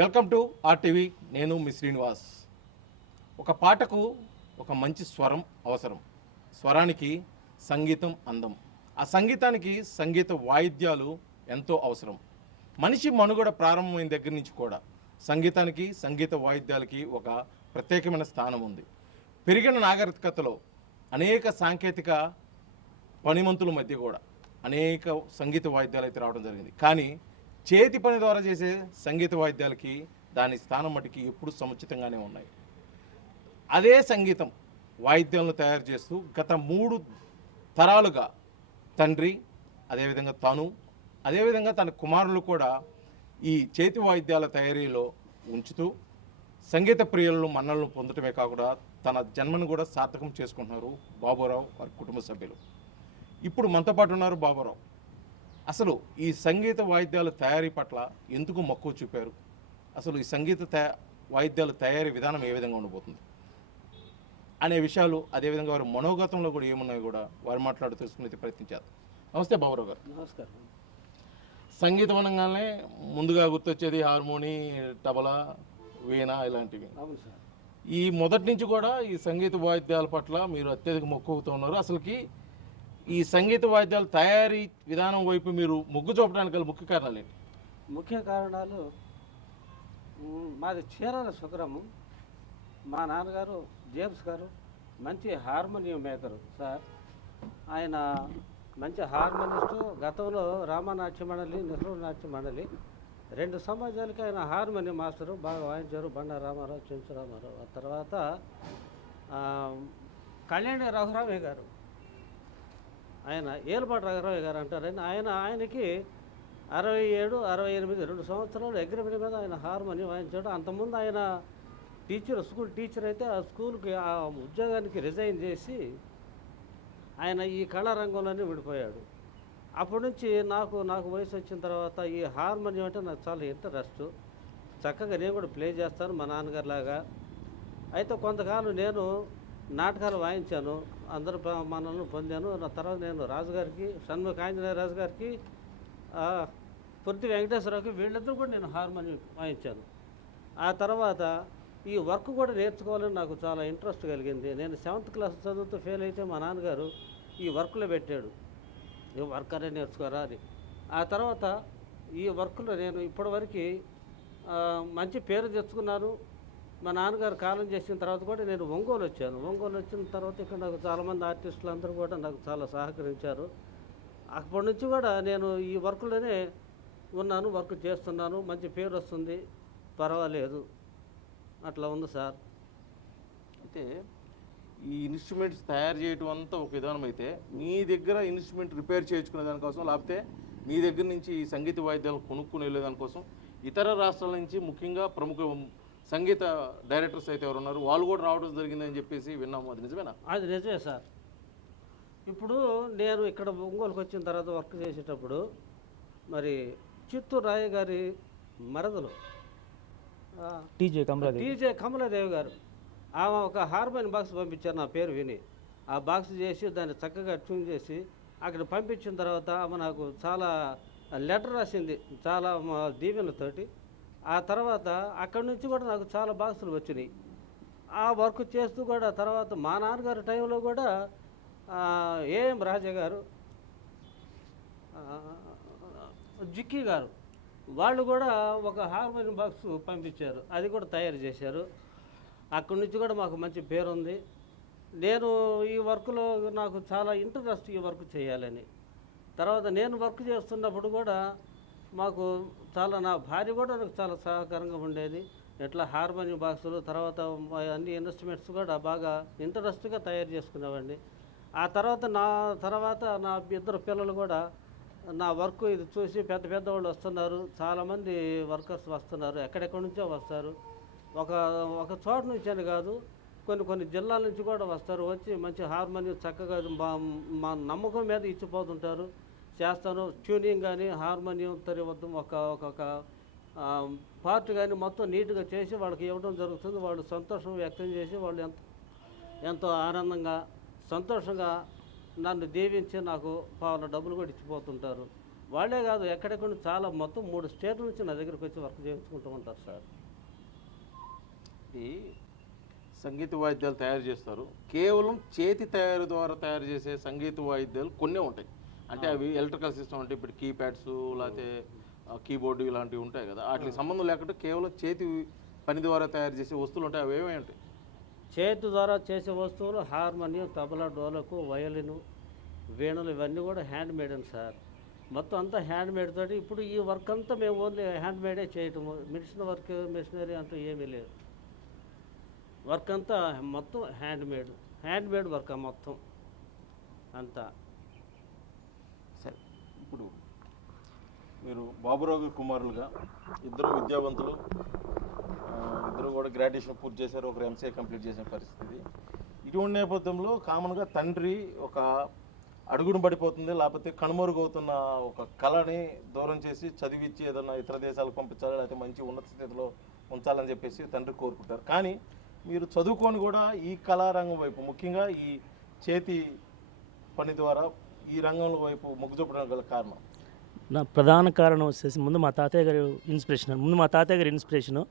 Welcome to RTV. నేను మీ శ్రీనివాస్. ఒక పాటకు ఒక మంచి స్వరం అవసరం. స్వరానికి సంగీతం అందం. ఆ సంగీతానికి సంగీత వాయిద్యాలు ఎంతో అవసరం. మనిషి మనుగడ ప్రారంభమైన దగ్గర నుంచి కూడా సంగీతానికి సంగీత వాయిద్యాలకి ఒక ప్రత్యేకమైన స్థానం ఉంది. పెరిగిన నాగరికతలో అనేక సాంకేతిక పనిమంతుల మధ్య కూడా అనేక సంగీత వాయిద్యాలు అయితే రావడం జరిగింది. కానీ చేతి పని ద్వారా చేసే సంగీత వాయిద్యాలకి దాని స్థానం మటుకి ఎప్పుడు సముచితంగానే ఉన్నాయి. అదే సంగీతం వాయిద్యాలను తయారు చేస్తూ గత 3 తరాలుగా తండ్రి, అదేవిధంగా తను, అదేవిధంగా తన కుమారులు కూడా ఈ చేతి వాయిద్యాల తయారీలో ఉంచుతూ సంగీత ప్రియులను మన్నలను పొందటమే కాకుండా తన జన్మను కూడా సార్థకం చేసుకుంటున్నారు బాబురావు వారి కుటుంబ సభ్యులు. ఇప్పుడు మనతో పాటు ఉన్నారు బాబురావు. అసలు ఈ సంగీత వాయిద్యాల తయారీ పట్ల ఎందుకు మక్కువ చూపారు? అసలు ఈ సంగీత వాయిద్యాల తయారీ విధానం ఏ విధంగా ఉండబోతుంది అనే విషయాలు, అదేవిధంగా వారి మనోగతంలో కూడా ఏమున్నాయో కూడా వారు మాట్లాడుతూ తెలుసుకునే ప్రయత్నించారు. నమస్తే బాబురావు గారు. నమస్కారం. సంగీతం అనగానే ముందుగా గుర్తొచ్చేది హార్మోని, తబలా, వీణ ఇలాంటివి. అవును సార్. ఈ మొదటి నుంచి కూడా ఈ సంగీత వాయిద్యాల పట్ల మీరు అత్యధిక మక్కువతో ఉన్నారు. అసలుకి ఈ సంగీత వాయిద్యాల తయారీ విధానం వైపు మీరు మొగ్గు చూపడానికి గల ముఖ్య కారణాలు ఏంటి? ముఖ్య కారణాలు మాది చీరాల సుగ్రము. మా నాన్నగారు జేమ్స్ గారు మంచి హార్మోనియం మేకరు సార్. ఆయన మంచి హార్మోనిస్టు. గతంలో రామనాట్య మండలి, నెహ్రూ నాట్య మండలి 2 సమాజాలకి ఆయన హార్మోనియం మాస్టరు. బాగా వాయించారు. బండ రామారావు, చెంచు రామారావు. ఆ తర్వాత కళ్యాణి రఘురామయ్య గారు, ఆయన ఏలుపాటి రఘురామయ్య గారు అంటారని ఆయనకి 67, 68 2 సంవత్సరాలు అగ్రిమెంట్ మీద ఆయన హార్మోనియం వాయించాడు. అంతకుముందు ఆయన స్కూల్ టీచర్ అయితే ఆ స్కూల్కి ఆ ఉద్యోగానికి రిజైన్ చేసి ఆయన ఈ కళారంగంలోనే విడిపోయాడు. అప్పటి నుంచి నాకు వయసు వచ్చిన తర్వాత ఈ హార్మోనియం అంటే నాకు చాలా ఇంట్రెస్ట్. చక్కగా నేను కూడా ప్లే చేస్తాను మా నాన్నగారిలాగా. అయితే కొంతకాలం నేను నాటకాలు వాయించాను, అందరూ మనల్ని పొందాను. నా తర్వాత నేను రాజుగారికి, షణ్ముఖ ఆంజనేయ రాజు గారికి, పొర్తి వెంకటేశ్వరరావుకి, వీళ్ళిద్దరూ కూడా నేను హార్మోనియం వాయించాను. ఆ తర్వాత ఈ వర్క్ కూడా నేర్చుకోవాలని నాకు చాలా ఇంట్రెస్ట్ కలిగింది. నేను 7th క్లాస్ చదువుతూ ఫెయిల్ అయితే మా నాన్నగారు ఈ వర్క్లో పెట్టాడు, ఈ వర్క్ అనే నేర్చుకోరా అని. ఆ తర్వాత ఈ వర్క్లో నేను ఇప్పటివరకు మంచి పేరు తెచ్చుకున్నాను. మా నాన్నగారు కాలం చేసిన తర్వాత కూడా నేను ఒంగోలు వచ్చాను. ఒంగోలు వచ్చిన తర్వాత ఇక్కడ నాకు చాలామంది ఆర్టిస్టులు అందరూ కూడా నాకు చాలా సహకరించారు. అప్పటి నుంచి కూడా నేను ఈ వర్క్లోనే ఉన్నాను, వర్క్ చేస్తున్నాను. మంచి పేరు వస్తుంది, పర్వాలేదు, అట్లా ఉంది సార్. అయితే ఈ ఇన్స్ట్రుమెంట్స్ తయారు చేయడం అంతా ఒక విధానం అయితే, మీ దగ్గర ఇన్స్ట్రుమెంట్ రిపేర్ చేయించుకునే దానికోసం, లేకపోతే మీ దగ్గర నుంచి ఈ సంగీత వాయిద్యాలు కొనుక్కుని వెళ్ళేదానికోసం ఇతర రాష్ట్రాల నుంచి ముఖ్యంగా ప్రముఖ సంగీత డైరెక్టర్స్ అయితే ఎవరు ఉన్నారు, వాళ్ళు కూడా రావడం జరిగిందని చెప్పేసి విన్నాము. అది నిజమేనా? అది నిజమే సార్. ఇప్పుడు నేను ఇక్కడ ఒంగోలుకి వచ్చిన తర్వాత వర్క్ చేసేటప్పుడు మరి చిత్తూరు రాయ గారి మరదలు టీజే కమలాదేవి గారు ఆమె ఒక హార్మోనియం బాక్స్ పంపించారు నా పేరు విని. ఆ బాక్స్ చేసి దాన్ని చక్కగా ట్యూన్ చేసి అక్కడ పంపించిన తర్వాత ఆమె నాకు చాలా లెటర్ రాసింది, చాలా దీవెనతోటి. ఆ తర్వాత అక్కడి నుంచి కూడా నాకు చాలా బాక్సులు వచ్చినాయి. ఆ వర్క్ చేస్తూ కూడా తర్వాత మా నాన్నగారి టైంలో కూడా ఏఎం రాజా గారు, జిక్కీ గారు, వాళ్ళు కూడా ఒక హార్మోనియం బాక్స్ పంపించారు, అది కూడా తయారు చేశారు. అక్కడి నుంచి కూడా మాకు మంచి పేరు ఉంది. నేను ఈ వర్క్లో నాకు చాలా ఇంట్రెస్ట్, ఈ వర్క్ చేయాలని. తర్వాత నేను వర్క్ చేస్తున్నప్పుడు కూడా మాకు చాలా, నా భార్య కూడా నాకు చాలా సహకారంగా ఉండేది. ఎట్లా హార్మోనియం బాక్సులు, తర్వాత అన్ని ఇన్స్ట్రుమెంట్స్ కూడా బాగా ఇంట్రెస్ట్గా తయారు చేసుకునేవాడిని. ఆ తర్వాత నా 2 పిల్లలు కూడా నా వర్క్ ఇది చూసి పెద్ద వాళ్ళు వస్తున్నారు, చాలామంది వర్కర్స్ వస్తున్నారు, ఎక్కడెక్కడి నుంచో వస్తారు. ఒక చోట నుంచి అని కాదు, కొన్ని జిల్లాల నుంచి కూడా వస్తారు. వచ్చి మంచి హార్మోనియం చక్కగా మా నమ్మకం మీద ఇచ్చిపోతుంటారు. చేస్తాను ట్యూనింగ్ కానీ హార్మోనియం వద్దు ఒక్కొక్క పార్ట్ కానీ మొత్తం నీట్గా చేసి వాళ్ళకి ఇవ్వడం జరుగుతుంది. వాళ్ళు సంతోషం వ్యక్తం చేసి వాళ్ళు ఎంతో ఆనందంగా, సంతోషంగా నన్ను దీవించి నాకు పావుల డబ్బులు కూడా ఇచ్చిపోతుంటారు. వాళ్ళే కాదు, ఎక్కడెక్కడ చాలా మొత్తం 3 స్టేట్ల నుంచి నా దగ్గరికి వచ్చి వర్క్ చేయించుకుంటూ ఉంటారు సార్. ఈ సంగీత వాయిద్యాలు తయారు చేస్తారు, కేవలం చేతి తయారు ద్వారా తయారు చేసే సంగీత వాయిద్యాలు కొన్నే ఉంటాయి. అంటే అవి ఎలక్ట్రికల్ సిస్టమ్, అంటే ఇప్పుడు కీప్యాడ్స్ లేకపోతే కీబోర్డు ఇలాంటివి ఉంటాయి కదా, వాటికి సంబంధం లేకుండా కేవలం చేతి పని ద్వారా తయారు చేసే వస్తువులు ఉంటాయి. అవి ఏమేమి ఉంటాయి? చేతి ద్వారా చేసే వస్తువులు హార్మోనియం, తబలా, డోలకు, వయలిను, వీణలు, ఇవన్నీ కూడా హ్యాండ్ మేడ్ అండి సార్. మొత్తం అంతా హ్యాండ్ మేడ్ తోటి. ఇప్పుడు ఈ వర్క్ అంతా మేము ఓన్లీ హ్యాండ్ మేడే చేయటము, మిషనరీ అంటూ ఏమీ లేదు. వర్క్ అంతా మొత్తం హ్యాండ్ మేడ్ వర్క్ మొత్తం అంతా. సరే, ఇప్పుడు మీరు బాబురావు కుమారులుగా ఇద్దరు విద్యావంతులు, ఇద్దరు కూడా గ్రాడ్యుయేషన్ పూర్తి చేశారు, ఒకరు ఎంసీఏ కంప్లీట్ చేసిన పరిస్థితి. ఇటువంటి నేపథ్యంలో కామన్గా తండ్రి ఒక అడుగును పడిపోతుంది, లేకపోతే కనుమరుగవుతున్న ఒక కళని దూరం చేసి చదివించి ఏదన్నా ఇతర దేశాలకు పంపించాలి, లేకపోతే మంచి ఉన్నత స్థితిలో ఉంచాలని చెప్పేసి తండ్రి కోరుకుంటారు. కానీ మీరు చదువుకొని కూడా ఈ కళారంగం వైపు, ముఖ్యంగా ఈ చేతి పని ద్వారా ఈ రంగం వైపు మొగ్గు చూపడం గల కారణం? నా ప్రధాన కారణం వచ్చేసి ముందు మా తాతయ్య గారి ఇన్స్పిరేషను,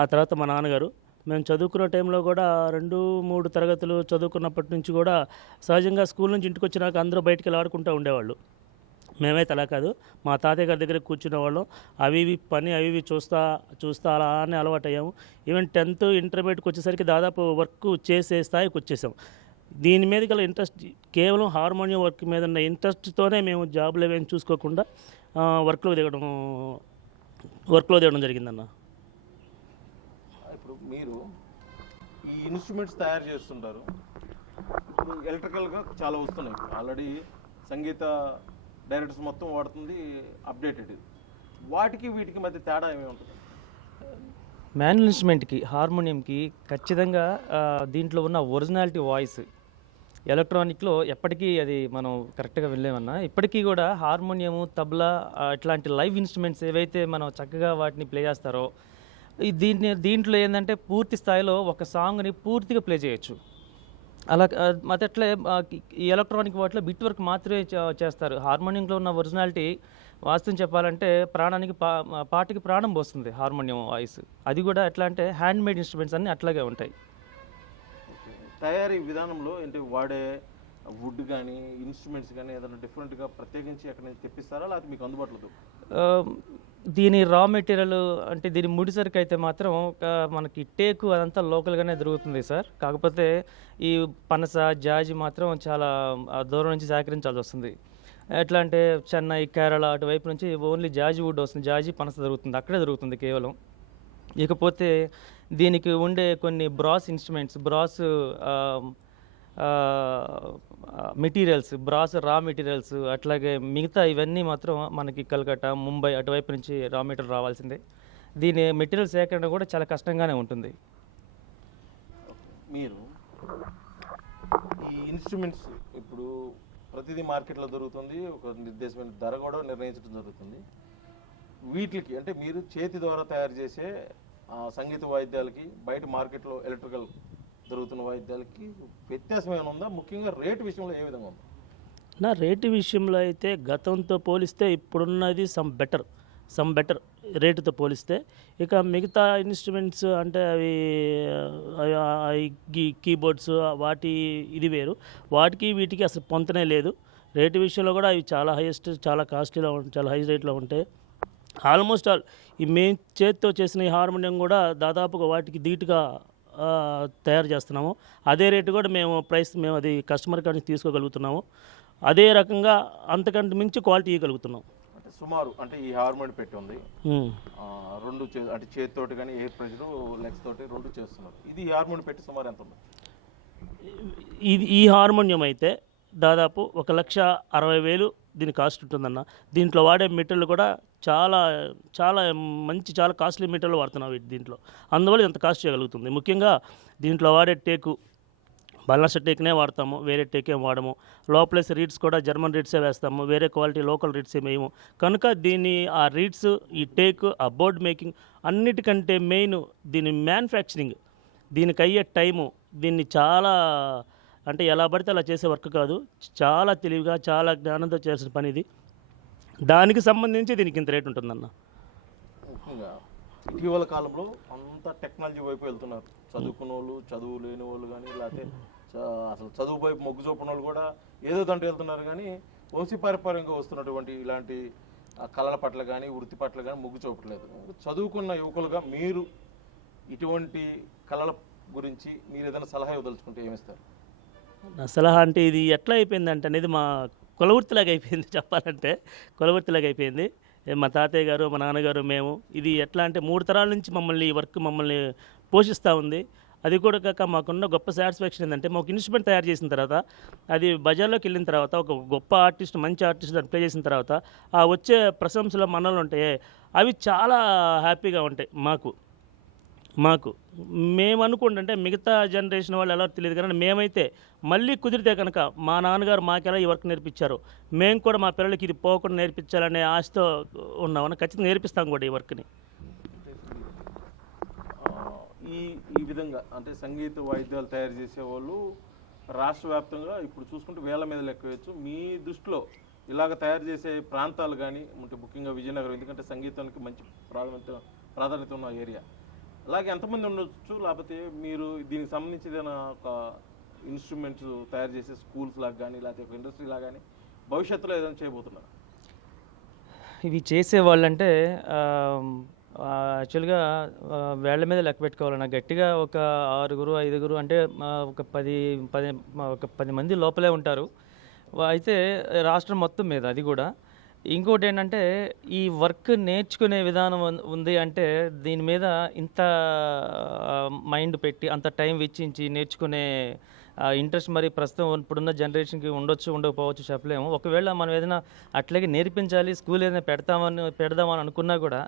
ఆ తర్వాత మా నాన్నగారు. మేము చదువుకున్న టైంలో కూడా 2-3 తరగతులు చదువుకున్నప్పటి నుంచి కూడా సహజంగా స్కూల్ నుంచి ఇంటికి వచ్చినాక అందరూ బయటికి వెళ్ళి ఆడుకుంటూ ఉండేవాళ్ళు. మేమైతే అలా కాదు, మా తాతయ్య గారి దగ్గర కూర్చునేవాళ్ళం. అవి ఇవి చూస్తా అలానే అలవాటు అయ్యాము. ఈవెన్ 10th ఇంటర్మీడియట్కి వచ్చేసరికి దాదాపు వర్క్ చేసే స్థాయికి వచ్చేసాం. దీని మీద గల ఇంట్రెస్ట్, కేవలం హార్మోనియం వర్క్ మీద ఉన్న ఇంట్రెస్ట్తోనే మేము జాబ్లు ఏమేమి చూసుకోకుండా వర్క్లో దిగడం జరిగిందన్న. ఇప్పుడు మీరు ఈ ఇన్స్ట్రుమెంట్స్ తయారు చేస్తుంటారు, ఇప్పుడు ఎలక్ట్రికల్గా చాలా వస్తున్నాయి. ఆల్రెడీ సంగీత డైరెక్టర్స్ మొత్తం వాడుతుంది, అప్డేటెడ్. వాటికి వీటికి మధ్య తేడా ఏమేమి ఉంటుంది? మాన్యువల్ ఇన్స్ట్రుమెంట్కి, హార్మోనియంకి ఖచ్చితంగా దీంట్లో ఉన్న ఒరిజినాలిటీ వాయిస్ ఎలక్ట్రానిక్లో ఎప్పటికీ అది మనం కరెక్ట్గా వినలేమన్నా. ఇప్పటికీ కూడా హార్మోనియము, తబలా ఇట్లాంటి లైవ్ ఇన్స్ట్రుమెంట్స్ ఏవైతే మనం చక్కగా వాటిని ప్లే చేస్తారో, దీంట్లో ఏంటంటే పూర్తి స్థాయిలో ఒక సాంగ్ని పూర్తిగా ప్లే చేయొచ్చు. అలా అట్లే ఈ ఎలక్ట్రానిక్ వాటిలో బిట్ వర్క్ మాత్రమే చేస్తారు. హార్మోనియంలో ఉన్న ఒరిజినాలిటీ వాస్తవం చెప్పాలంటే పాటకి ప్రాణం పోస్తుంది హార్మోనియం వాయిస్. అది కూడా ఎట్లా అంటే హ్యాండ్ మేడ్ ఇన్స్ట్రుమెంట్స్ అన్నీ అట్లాగే ఉంటాయి. తయారీ విధానంలో ఏంటి వాడే వుడ్ కానీ ఇన్స్ట్రుమెంట్స్ కానీ ఏదైనా డిఫరెంట్గా ప్రత్యేకించి ఎక్కడి నుంచి తెప్పిస్తారా, లేకపోతే మీకు అందుబాటులో? దీని రా మెటీరియల్ అంటే దీని ముడిసరికి అయితే మాత్రం మనకి టేకు అదంతా లోకల్గానే దొరుకుతుంది సార్. కాకపోతే ఈ పనస, జాజి మాత్రం చాలా దూరం నుంచి సేకరించాల్సి వస్తుంది. ఎట్లా అంటే చెన్నై, కేరళ అటువైపు నుంచి ఓన్లీ జాజి వుడ్ వస్తుంది, జాజి పనస దొరుకుతుంది, అక్కడే దొరుకుతుంది కేవలం. ఇకపోతే దీనికి ఉండే కొన్ని బ్రాస్ ఇన్స్ట్రుమెంట్స్, మెటీరియల్స్, రా మెటీరియల్స్, అట్లాగే మిగతా ఇవన్నీ మాత్రం మనకి కలకత్తా, ముంబై అటువైపు నుంచి రా మెటీరియల్ రావాల్సిందే. దీని మెటీరియల్ సేకరణ కూడా చాలా కష్టంగానే ఉంటుంది. మీరు ఈ ఇన్స్ట్రుమెంట్స్ ఇప్పుడు ప్రతిదీ మార్కెట్లో దొరుకుతుంది, ఒక నిర్దేశమైన ధర కూడా నిర్ణయించడం జరుగుతుంది. వీటికి అంటే మీరు చేతి ద్వారా తయారు చేసే సంగీత వాయిద్యాలకి బయట మార్కెట్లో ఎలక్ట్రికల్ దొరుకుతున్న వాయిద్యాలకి వ్యత్యాసం ఏమైనా ఉందా? ముఖ్యంగా రేటు విషయంలో ఏ విధంగా ఉంది? నా రేటు విషయంలో అయితే గతంతో పోలిస్తే ఇప్పుడున్నది సమ్ బెటర్ రేటుతో పోలిస్తే. ఇక మిగతా ఇన్స్ట్రుమెంట్స్ అంటే అవి కీబోర్డ్స్ వాటి ఇది వేరు, వాటికి వీటికి అసలు పొంతనే లేదు. రేటు విషయంలో కూడా అవి చాలా హైయెస్ట్, చాలా కాస్ట్లీలో చాలా హై రేట్లో ఉంటాయి. ఆల్మోస్ట్ ఆల్ ఈ మేము చేతితో చేసిన ఈ హార్మోనియం కూడా దాదాపుగా వాటికి ధీటుగా తయారు చేస్తున్నాము. అదే రేటు కూడా మేము అది కస్టమర్ కాడి నుంచి తీసుకోగలుగుతున్నాము. అదే రకంగా అంతకంటే మించి క్వాలిటీ ఇవ్వగలుగుతున్నాం. అంటే సుమారు అంటే ఈ హార్మోనియం పెట్టి ఉంది, రెండు అంటే చేతితోటి కానీ ఎయిర్ ప్రెషర్ లెగ్స్ తోటి రెండు చేస్తున్నారు. ఇది హార్మోనియం పెట్టి సుమారు ఎంత ఉంది? ఈ హార్మోనియం అయితే దాదాపు 1,60,000 దీని కాస్ట్ ఉంటుందన్న. దీంట్లో వాడే మెటీరియల్ కూడా చాలా చాలా కాస్ట్లీ మెటీరియల్ వాడుతున్నాం దీంట్లో, అందువల్ల ఇంత కాస్ట్ చేయగలుగుతుంది. ముఖ్యంగా దీంట్లో వాడే టేకు బల్లాస టేక్నే వాడతాము, వేరే టేక్ ఏం వాడము. లోపలేస్ రీడ్స్ కూడా జర్మన్ రీడ్సే వేస్తాము, వేరే క్వాలిటీ లోకల్ రీడ్స్ ఏమేమో. కనుక దీన్ని ఆ రీడ్స్, ఈ టేక్, ఆ బోర్డ్ మేకింగ్ అన్నిటికంటే మెయిన్ దీని మ్యానుఫ్యాక్చరింగ్, దీనికి అయ్యే టైము, దీన్ని చాలా అంటే ఎలా పడితే అలా చేసే వర్క్ కాదు, చాలా తెలివిగా చాలా జ్ఞానంతో చేసిన పని ఇది. దానికి సంబంధించి దీనికి ఇంత రేటు ఉంటుందన్న. ముఖ్యంగా ఇటీవల కాలంలో అంతా టెక్నాలజీ వైపు వెళ్తున్నారు. చదువుకున్న వాళ్ళు, చదువు లేని వాళ్ళు కానీ, లేకపోతే అసలు చదువు వైపు మొగ్గు చూపిన వాళ్ళు కూడా ఏదో దంట వెళ్తున్నారు. కానీ వంశపారంపర్యంగా వస్తున్నటువంటి ఇలాంటి కళల పట్ల కానీ, వృత్తి పట్ల కానీ మొగ్గు చూపట్లేదు. చదువుకున్న యువకులుగా మీరు ఇటువంటి కళల గురించి మీరు ఏదైనా సలహా ఇవ్వదలుచుకుంటే ఏమిస్తారు? నా సలహా అంటే ఇది ఎట్లా అయిపోయిందంటే అనేది మా కులవృత్తిలాగా అయిపోయింది. చెప్పాలంటే కులవృత్తిలాగా అయిపోయింది. మా తాతయ్య గారు, మా నాన్నగారు, మేము ఇది ఎట్లా అంటే 3 తరాల నుంచి మమ్మల్ని ఈ వర్క్ మమ్మల్ని పోషిస్తూ ఉంది. అది కూడా కాక మాకున్న గొప్ప సాటిస్ఫాక్షన్ ఏంటంటే మాకు ఇన్స్ట్రుమెంట్ తయారు చేసిన తర్వాత అది బజార్లోకి వెళ్ళిన తర్వాత ఒక గొప్ప ఆర్టిస్ట్, మంచి ఆర్టిస్ట్ దాన్ని ప్లే చేసిన తర్వాత ఆ వచ్చే ప్రశంసలు మనలు ఉంటాయి, అవి చాలా హ్యాపీగా ఉంటాయి మాకు మేము అనుకుంటుంటే మిగతా జనరేషన్ వాళ్ళు ఎలా తెలియదు కానీ మేమైతే మళ్ళీ కుదిరితే కనుక మా నాన్నగారు మాకెలా ఈ వర్క్ నేర్పించారు, మేము కూడా మా పిల్లలకి ఇది పోకుండా నేర్పించాలనే ఆశతో ఉన్నామని ఖచ్చితంగా నేర్పిస్తాం కూడా ఈ వర్క్ని. ఈ విధంగా అంటే సంగీత వాయిద్యాలు తయారు చేసేవాళ్ళు రాష్ట్ర వ్యాప్తంగా ఇప్పుడు చూసుకుంటే వేల మీద లెక్కవచ్చు. మీ దృష్టిలో ఇలాగ తయారు చేసే ప్రాంతాలు కానీ అంటే ముఖ్యంగా విజయనగరం, ఎందుకంటే సంగీతానికి మంచి ప్రాధాన్యత ఉన్న ఏరియా, అలాగే ఎంతమంది ఉండొచ్చు? లేకపోతే మీరు దీనికి సంబంధించి ఏదైనా ఒక ఇన్స్ట్రుమెంట్స్ తయారు చేసే స్కూల్స్ లాగా కానీ, లేకపోతే ఒక ఇండస్ట్రీ లాగా కానీ భవిష్యత్తులో ఏదైనా చేయబోతున్నారు? ఇవి చేసేవాళ్ళంటే యాక్చువల్గా వేళ్ల మీద లెక్క పెట్టుకోవాలన్నా గట్టిగా ఒక 6, 5 అంటే ఒక 10 మంది లోపలే ఉంటారు. అయితే రాష్ట్రం మొత్తం మీద అది కూడా. ఇంకోటి ఏంటంటే ఈ వర్క్ నేర్చుకునే విధానం ఉంది అంటే దీని మీద ఇంత మైండ్ పెట్టి అంత టైం వెచ్చించి నేర్చుకునే ఇంట్రెస్ట్ మరి ప్రస్తుతం ఇప్పుడున్న జనరేషన్కి ఉండకపోవచ్చు చెప్పలేము. ఒకవేళ మనం ఏదైనా అట్లాగే నేర్పించాలి, స్కూల్ ఏదైనా పెడదామని అనుకున్నా కూడా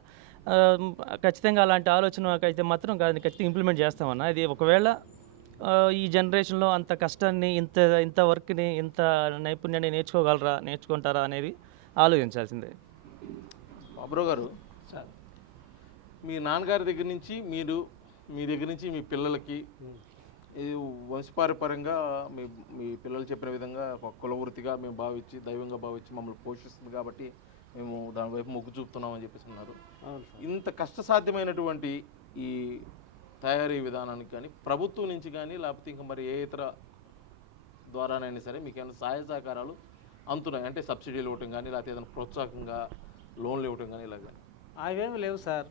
ఖచ్చితంగా అలాంటి ఆలోచన అయితే మాత్రం ఖచ్చితంగా ఇంప్లిమెంట్ చేస్తామన్నా. ఇది ఒకవేళ ఈ జనరేషన్లో అంత కష్టాన్ని, ఇంత వర్క్ని, ఇంత నైపుణ్యాన్ని నేర్చుకుంటారా అనేది ఆలోచించాల్సిందే. బాబురావు గారు, మీ నాన్నగారి దగ్గర నుంచి మీ దగ్గర నుంచి మీ పిల్లలకి ఇది వంశపారంపర్యంగా మీ పిల్లలు చెప్పిన విధంగా ఒక కులవృత్తిగా మేము భావించి, దైవంగా భావించి మమ్మల్ని పోషిస్తుంది కాబట్టి మేము దాని వైపు మొగ్గు చూపుతున్నామని చెప్పేసి ఉన్నారు. ఇంత కష్టసాధ్యమైనటువంటి ఈ తయారీ విధానానికి కానీ ప్రభుత్వం నుంచి కానీ, లేకపోతే ఇంకా మరి ఏ ఇతర ద్వారానైనా సరే మీకు ఏమైనా సహాయ సహకారాలు అందుతున్నాయి అంటే సబ్సిడీలు ఇవ్వటం కానీ, లేకపోతే ఏదైనా ప్రోత్సాహకంగా లోన్లు ఇవ్వటం కానీ ఇలా కానీ? అవేమి లేవు సార్.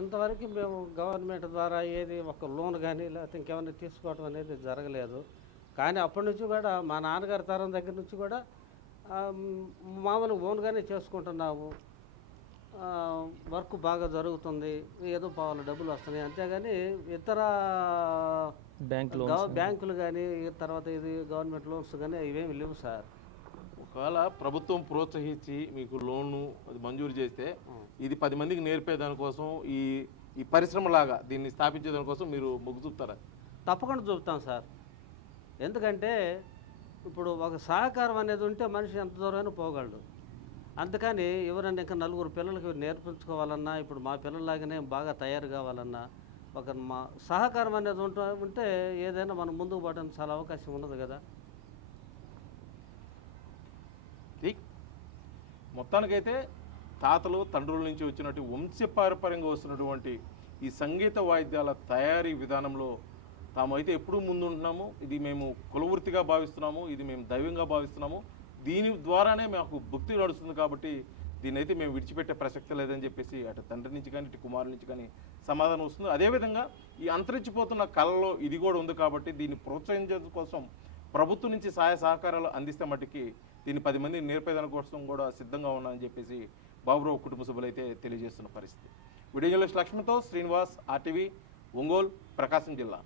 ఇంతవరకు మేము గవర్నమెంట్ ద్వారా ఏది ఒక లోన్ కానీ లేకపోతే ఇంకేమైనా తీసుకోవడం అనేది జరగలేదు. కానీ అప్పటి నుంచి కూడా మా నాన్నగారి తరం దగ్గర నుంచి కూడా మామూలు ఓన్గానే చేసుకుంటున్నాము. వర్క్ బాగా జరుగుతుంది, ఏదో పావుల డబ్బులు వస్తున్నాయి, అంతేగాని ఇతర బ్యాంకులు కానీ తర్వాత ఇది గవర్నమెంట్ లోన్స్ కానీ ఇవేమి లేవు సార్. ఒకవేళ ప్రభుత్వం ప్రోత్సహించి మీకు లోను అది మంజూరు చేస్తే ఇది 10 మందికి నేర్పే దానికోసం ఈ పరిశ్రమలాగా దీన్ని స్థాపించే దానికోసం మీరు మొగ్గు చూపుతారా? తప్పకుండా చూపుతాం సార్. ఎందుకంటే ఇప్పుడు ఒక సహకారం అనేది ఉంటే మనిషి ఎంత దూరమైనా పోగలడు. అందుకని ఎవరైనా ఇంకా 4 పిల్లలకి నేర్పించుకోవాలన్నా, ఇప్పుడు మా పిల్లలాగానే బాగా తయారు కావాలన్నా ఒక మా సహకారం అనేది ఉంటే ఏదైనా మనం ముందుకు పోవడానికి చాలా అవకాశం ఉన్నది కదా. మొత్తానికైతే తాతలు తండ్రుల నుంచి వచ్చినట్టు వంశపారంపర్యంగా వస్తున్నటువంటి ఈ సంగీత వాయిద్యాల తయారీ విధానంలో తామైతే ఎప్పుడూ ముందు ఉంటున్నాము. ఇది మేము కులవృత్తిగా భావిస్తున్నాము, ఇది మేము దైవంగా భావిస్తున్నాము, దీని ద్వారానే మాకు భక్తి నడుస్తుంది కాబట్టి దీన్ని అయితే మేము విడిచిపెట్టే ప్రసక్తి లేదని చెప్పేసి అటు తండ్రి నుంచి కానీ ఇటు కుమారుల నుంచి కానీ సమాధానం వస్తుంది. అదేవిధంగా ఈ అంతరించిపోతున్న కళలో ఇది కూడా ఉంది కాబట్టి దీన్ని ప్రోత్సహించడం కోసం ప్రభుత్వం నుంచి సహాయ సహకారాలు అందిస్తే మట్టుకి దీన్ని 10 మందిని నేర్పేదాని కోసం కూడా సిద్ధంగా ఉన్నామని చెప్పేసి బాబురావు కుటుంబ సభ్యులు అయితే తెలియజేస్తున్న పరిస్థితి. వీడియో జర్నలిస్ట్ లక్ష్మణ్తో శ్రీనివాస్, RTV, ఒంగోలు, ప్రకాశం జిల్లా.